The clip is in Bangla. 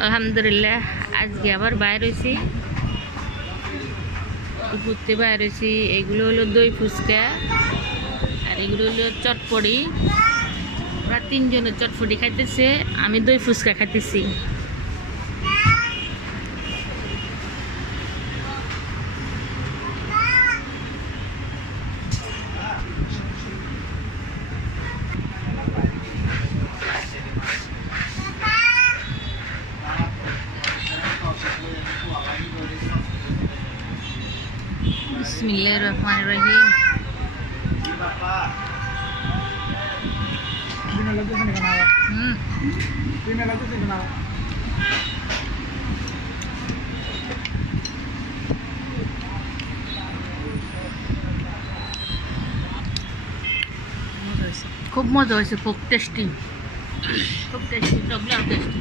আলহামদুলিল্লাহ আজকে আবার বাইর হয়েছি, ঘুরতে বাইর হয়েছি। এগুলো হলো দই ফুচকা আর এগুলো হলো চটপটি। ওরা তিনজনের চটপটি খাইতেছে, আমি দই ফুচকা খাইতেছি। বিসমিল্লাহিররহমানিররহিম। খুব মজা হয়েছে, খুব টেস্টি, খুব টেস্টি, টকলাও টেস্টি।